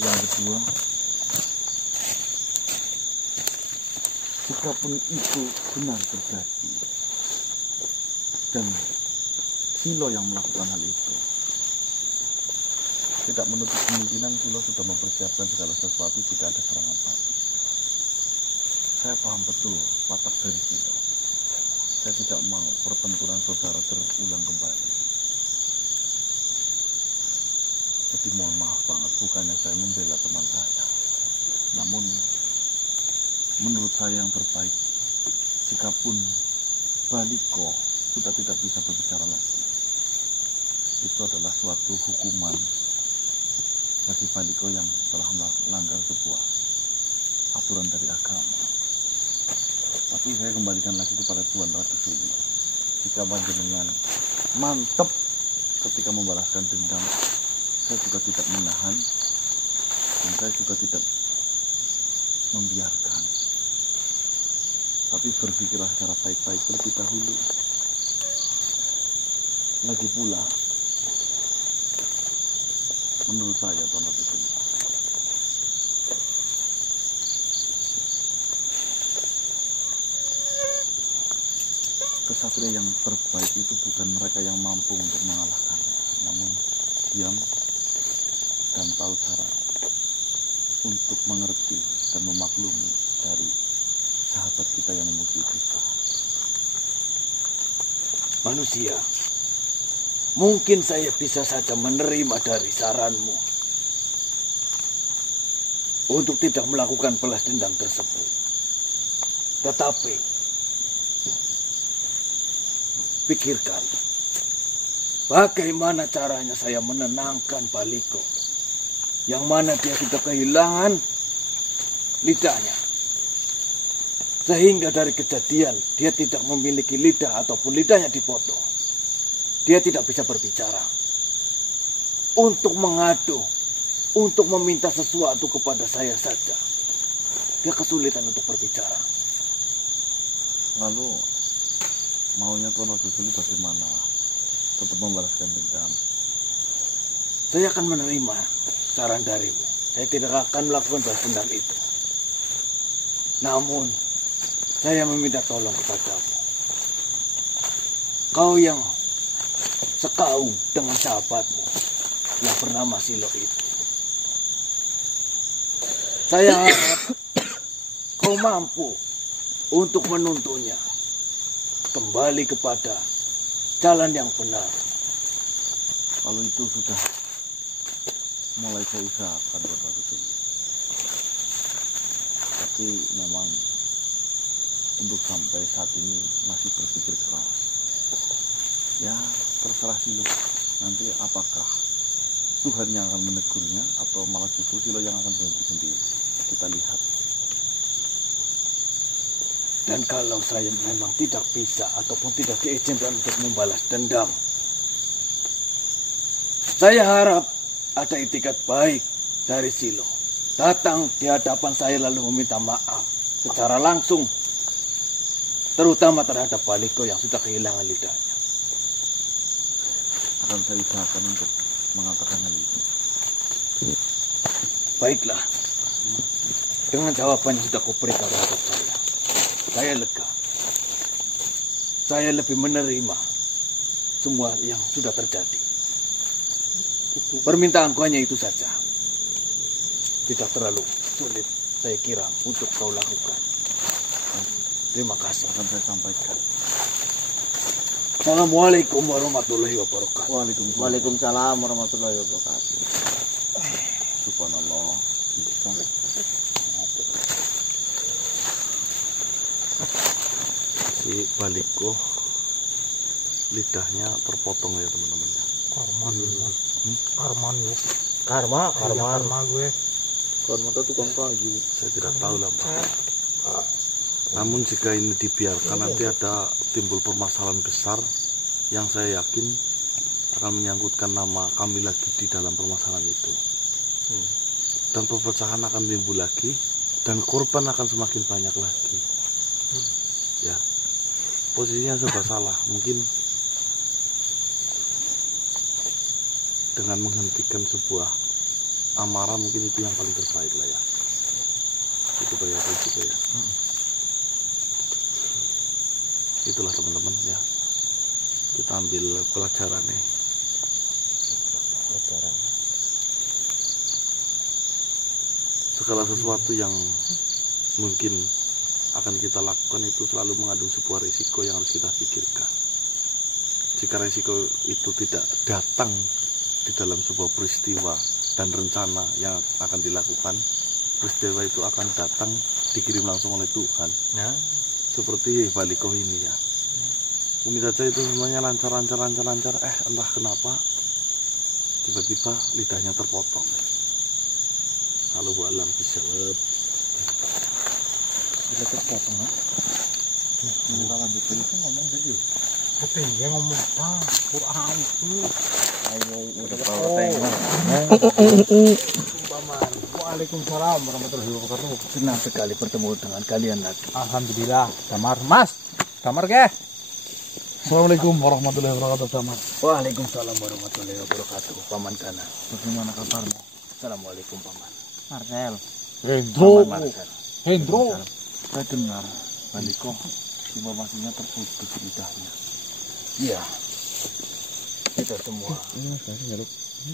Yang kedua, jikapun itu benar terjadi dan Silo yang melakukan hal itu, tidak menutup kemungkinan Silo sudah mempersiapkan segala sesuatu jika ada serangan pasti. Saya paham betul watak dari Silo. Saya tidak mau pertempuran saudara terulang kembali. Jadi mohon maaf banget, bukannya saya membela teman saya. Namun, menurut saya yang terbaik, jikapun Baliko sudah tidak bisa berbicara lagi, itu adalah suatu hukuman bagi Baliko yang telah melanggar sebuah aturan dari agama. Tapi saya kembalikan lagi kepada Tuan Ratu Suli. Jika panjenengan mantap ketika membalaskan dendam, saya juga tidak menahan dan saya juga tidak membiarkan. Tapi berpikirlah secara baik-baik terlebih dahulu. Lagi pula, menurut saya Tuan Ratu Suli, kesatria yang terbaik itu bukan mereka yang mampu untuk mengalahkannya, namun diam dan tahu cara untuk mengerti dan memaklumi dari sahabat kita yang memusuhi kita. Manusia, mungkin saya bisa saja menerima dari saranmu untuk tidak melakukan balas dendam tersebut. Tetapi pikirkan, bagaimana caranya saya menenangkan Baliko, yang mana dia sudah kehilangan lidahnya. Sehingga dari kejadian, dia tidak memiliki lidah ataupun lidahnya dipotong. Dia tidak bisa berbicara. Untuk mengadu, untuk meminta sesuatu kepada saya saja, dia kesulitan untuk berbicara. Lalu, maunya Tuan Ratu Suli bagaimana? Tetap membalaskan dendam? Saya akan menerima saran darimu. Saya tidak akan melakukan balas dendam itu. Namun, saya meminta tolong kepadamu. Kau yang sekaum dengan sahabatmu yang bernama Silo itu. Saya harap kau mampu untuk menuntunnya kembali kepada jalan yang benar. Kalau itu sudah mulai saya usahakan Tuan Ratu Suli. Tapi memang untuk sampai saat ini masih berpikir keras. Ya terserah Silo. Nanti apakah Tuhan yang akan menegurnya atau malah justru Silo yang akan berhenti sendiri. Kita lihat. Dan kalau saya memang tidak bisa ataupun tidak diizinkan untuk membalas dendam, saya harap ada itikat baik dari Silo datang di hadapan saya lalu meminta maaf secara langsung, terutama terhadap Baliko yang sudah kehilangan lidahnya. Akan saya usahakan untuk mengatakan hal itu. Baiklah, dengan jawaban yang sudah kuberikan terhadap saya lega. Saya lebih menerima semua yang sudah terjadi. Permintaanku hanya itu saja. Tidak terlalu sulit, saya kira, untuk kau lakukan. Terima kasih. Akan saya sampaikan. Assalamualaikum warahmatullahi wabarakatuh. Waalaikumsalam warahmatullahi wabarakatuh. Subhanallah. Bisa. Si Baliko lidahnya terpotong ya teman-teman ya. Karman Karman ya. Karma gue. Karma itu tukang kayu. Saya tidak tahu lah Pak. Namun jika ini dibiarkan nanti ada timbul permasalahan besar yang saya yakin akan menyangkutkan nama kami lagi di dalam permasalahan itu. Dan perpecahan akan timbul lagi dan korban akan semakin banyak lagi. Ya, posisinya serba salah. Mungkin dengan menghentikan sebuah amarah mungkin itu yang paling terbaik lah ya. Itu ya, itu ya. Itulah teman-teman ya. Kita ambil pelajaran nih. Pelajaran. Segala sesuatu yang mungkin akan kita lakukan itu selalu mengandung sebuah risiko yang harus kita pikirkan. Jika risiko itu tidak datang di dalam sebuah peristiwa dan rencana yang akan dilakukan, peristiwa itu akan datang dikirim langsung oleh Tuhan. Ya. Seperti Baliko ini ya. Mungkin saja itu semuanya lancar. Entah kenapa tiba-tiba lidahnya terpotong. Allahu a'lam bishawab. Bisa terpotong ya. Kita lanjutkan itu ngomong dulu. Tapi dia ngomong apa? Kurang itu. Ayo udah bawa tengok. Waalaikumsalam warahmatullahi wabarakatuh. Senang sekali bertemu dengan kalian lagi. Alhamdulillah. Damar, Mas. Damar ke? Assalamualaikum warahmatullahi wabarakatuh. Damar. Waalaikumsalam warahmatullahi wabarakatuh. Paman Kana. Bagaimana kabarmu? Assalamualaikum Paman. Marcel. Hendro. Paman Marcel. Hendro. Saya dengar Baliko informasinya terputus lidahnya. Iya. Kita semua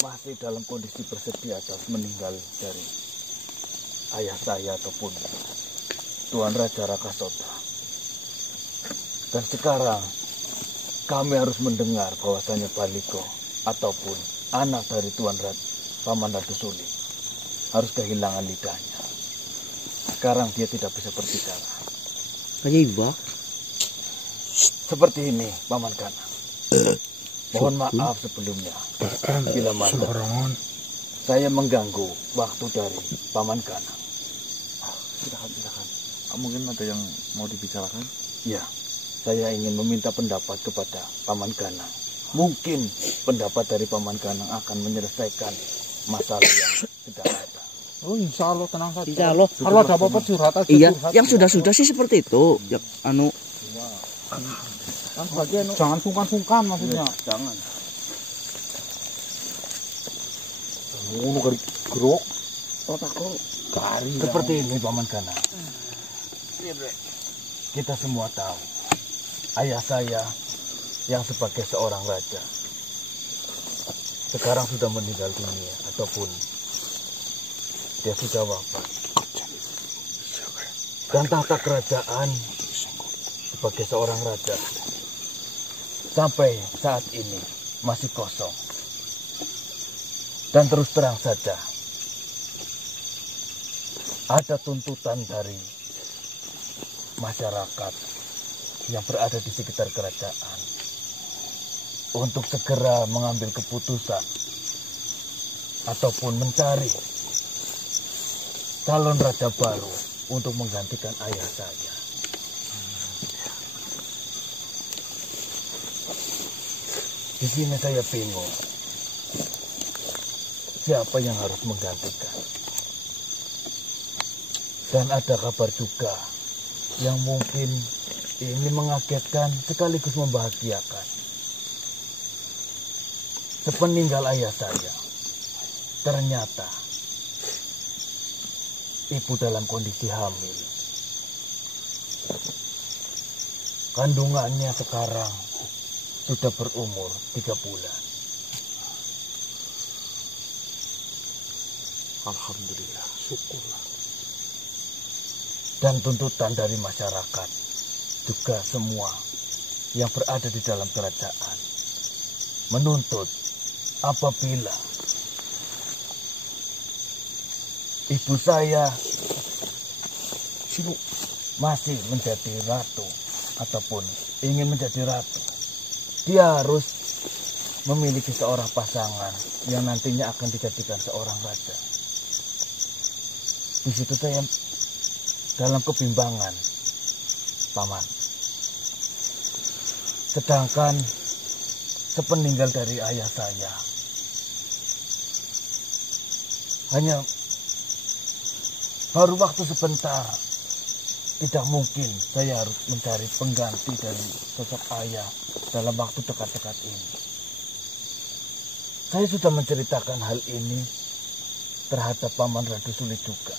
masih dalam kondisi bersedih atas meninggal dari ayah saya ataupun Tuan Raja Rakasota. Dan sekarang kami harus mendengar bahwasanya Baliko ataupun anak dari Tuan Raja Paman Ratu Suli harus kehilangan lidahnya. Sekarang dia tidak bisa berbicara. Seperti ini, Paman Kana. Mohon maaf sebelumnya bila mana saya mengganggu waktu dari Paman Kana. Silakan. Mungkin ada yang mau dibicarakan? Ya, saya ingin meminta pendapat kepada Paman Kana. Mungkin pendapat dari Paman Kana akan menyelesaikan masalah yang sedang ada. Oh, insya Allah tenang saja. Insya Allah. Kalau ada apa-apa curhat aja. Iya, curhat. yang sudah-sudah sih seperti itu. Ya, Kan bagian, jangan sungkan-sungkan maksudnya. Jangan. Ngono kali gerok. Kari. Seperti ini Paman Kana. Kita semua tahu ayah saya yang sebagai seorang raja sekarang sudah meninggal dunia ataupun dia sudah wafat. Dan tahta kerajaan sebagai seorang raja sampai saat ini masih kosong. Dan terus terang saja ada tuntutan dari masyarakat yang berada di sekitar kerajaan untuk segera mengambil keputusan ataupun mencari calon raja baru untuk menggantikan ayah saya. Di sini saya bingung siapa yang harus menggantikan. Dan ada kabar juga yang mungkin ini mengagetkan sekaligus membahagiakan. Sepeninggal ayah saya, ternyata ibu dalam kondisi hamil. Kandungannya sekarang sudah berumur 3 bulan. Alhamdulillah. Syukurlah. Dan tuntutan dari masyarakat juga semua yang berada di dalam kerajaan menuntut apabila ibu saya masih menjadi ratu ataupun ingin menjadi ratu, dia harus memiliki seorang pasangan yang nantinya akan dijadikan seorang raja. Di situ saya dalam kebimbangan, Paman. Sedangkan sepeninggal dari ayah saya, hanya baru waktu sebentar. Tidak mungkin saya harus mencari pengganti dari sosok ayah dalam waktu dekat-dekat ini. Saya sudah menceritakan hal ini terhadap Paman Radu Suli juga.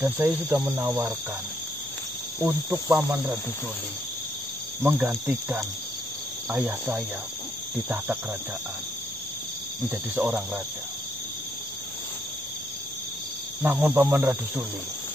Dan saya sudah menawarkan untuk Paman Radu Suli menggantikan ayah saya di tahta kerajaan menjadi seorang raja. Namun Paman Radu Suli